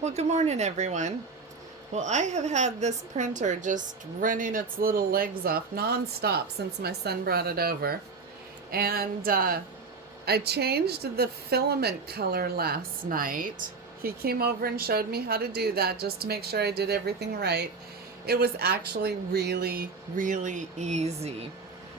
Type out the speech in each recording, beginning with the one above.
Well, good morning, everyone. Well, I have had this printer just running its little legs off nonstop since my son brought it over. And I changed the filament color last night. He came over and showed me how to do that just to make sure I did everything right. It was actually really, really easy.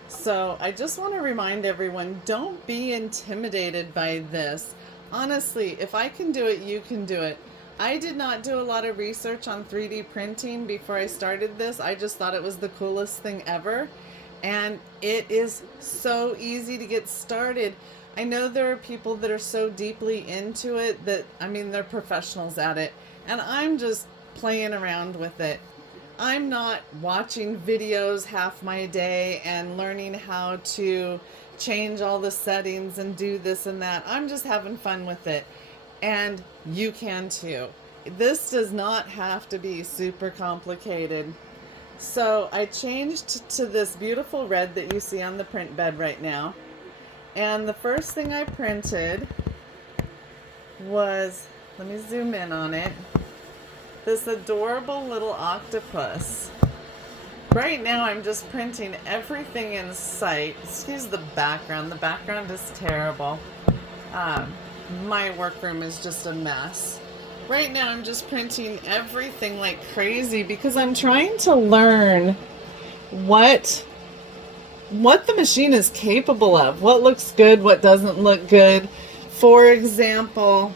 So I just want to remind everyone, don't be intimidated by this. Honestly, if I can do it, you can do it. I did not do a lot of research on 3D printing before I started this. I just thought it was the coolest thing ever. And it is so easy to get started. I know there are people that are so deeply into it that, they're professionals at it. And I'm just playing around with it. I'm not watching videos half my day and learning how to change all the settings and do this and that. I'm just having fun with it. And you can too. This does not have to be super complicated. So I changed to this beautiful red that you see on the print bed right now. And the first thing I printed was, let me zoom in on it, this adorable little octopus. Right now I'm just printing everything in sight. Excuse the background. The background is terrible. My workroom is just a mess. Right now I'm just printing everything like crazy because I'm trying to learn what the machine is capable of. What looks good, what doesn't look good. For example,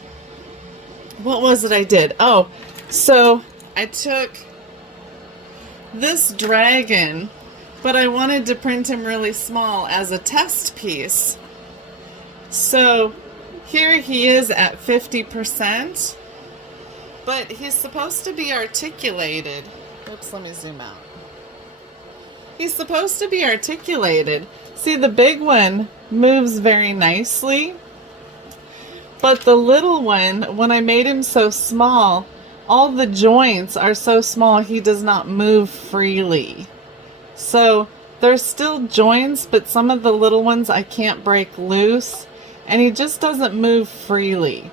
what was it I did? Oh, so I took this dragon, but I wanted to print him really small as a test piece. So here he is at 50%, but he's supposed to be articulated. Oops, let me zoom out. He's supposed to be articulated. See, the big one moves very nicely, but the little one, when I made him so small, all the joints are so small he does not move freely. So there's still joints, but some of the little ones I can't break loose, and he just doesn't move freely.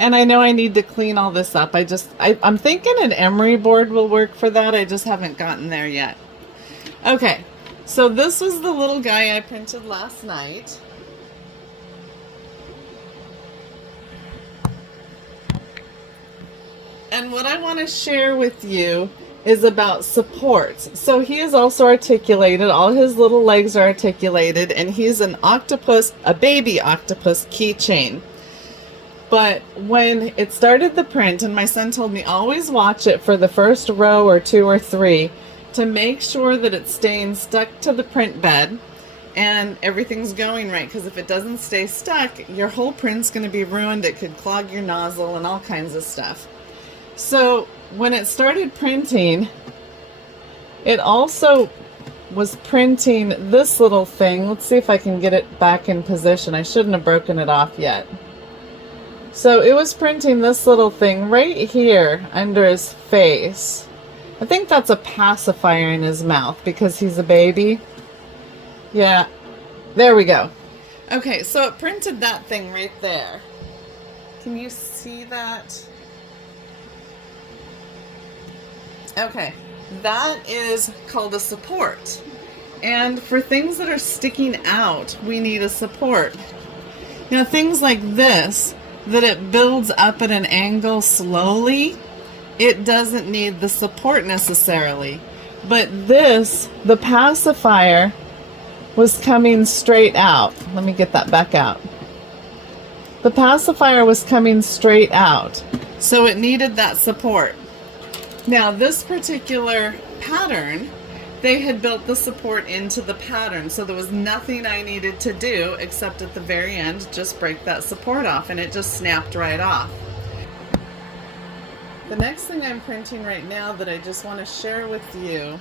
And I know I need to clean all this up. I'm thinking an emery board will work for that. I just haven't gotten there yet. Okay, so this was the little guy I printed last night. And what I want to share with you is about supports. So he is also articulated. All his little legs are articulated, and he's an octopus, a baby octopus keychain. But when it started the print, and my son told me always watch it for the first row or two or three to make sure that it's staying stuck to the print bed and everything's going right, because if it doesn't stay stuck, your whole print's going to be ruined. It could clog your nozzle and all kinds of stuff. So when it started printing, it also was printing this little thing. Let's see if I can get it back in position. I shouldn't have broken it off yet. So it was printing this little thing right here under his face. I think that's a pacifier in his mouth because he's a baby. Yeah, there we go. Okay, so it printed that thing right there. Can you see that? Okay, that is called a support. And for things that are sticking out, we need a support. Things like this, that it builds up at an angle slowly, it doesn't need the support necessarily. But this, the pacifier, was coming straight out. Let me get that back out. The pacifier was coming straight out, so it needed that support. Now, this particular pattern, they had built the support into the pattern, so there was nothing I needed to do except at the very end just break that support off, and it just snapped right off. The next thing I'm printing right now that I just want to share with you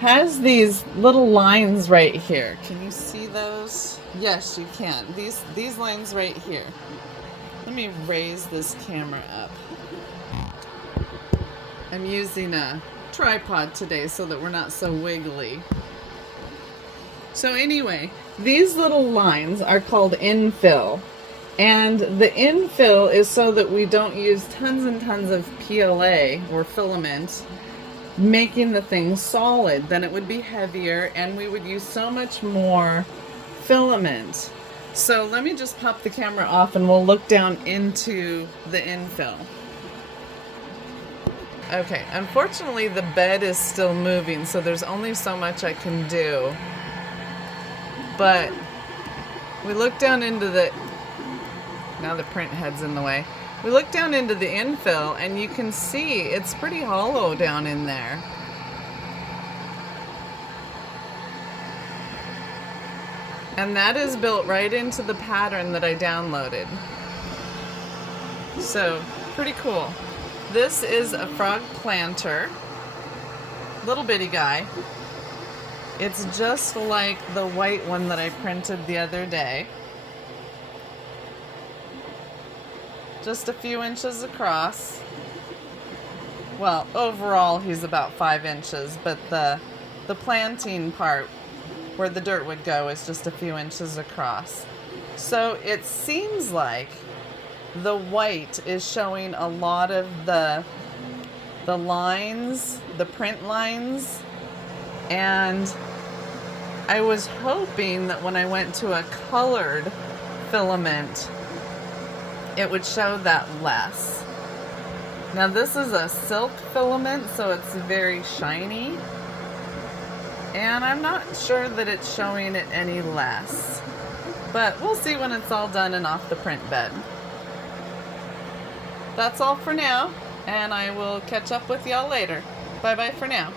has these little lines right here. Can you see those? Yes, you can. These lines right here. Let me raise this camera up. I'm using a tripod today so that we're not so wiggly. So anyway, these little lines are called infill. And the infill is so that we don't use tons and tons of PLA or filament, making the thing solid. Then it would be heavier and we would use so much more filament. So let me just pop the camera off and we'll look down into the infill. Okay, unfortunately the bed is still moving, so there's only so much I can do. But we look down into the, now the print head's in the way. We look down into the infill and you can see it's pretty hollow down in there. And that is built right into the pattern that I downloaded. So, pretty cool. This is a frog planter, little bitty guy. It's just like the white one that I printed the other day. Just a few inches across. Well, overall he's about 5 inches, but the planting part where the dirt would go is just a few inches across. So it seems like the white is showing a lot of the lines, the print lines, and I was hoping that when I went to a colored filament, it would show that less. Now this is a silk filament, so it's very shiny, and I'm not sure that it's showing it any less, but we'll see when it's all done and off the print bed. That's all for now, and I will catch up with y'all later. Bye bye for now.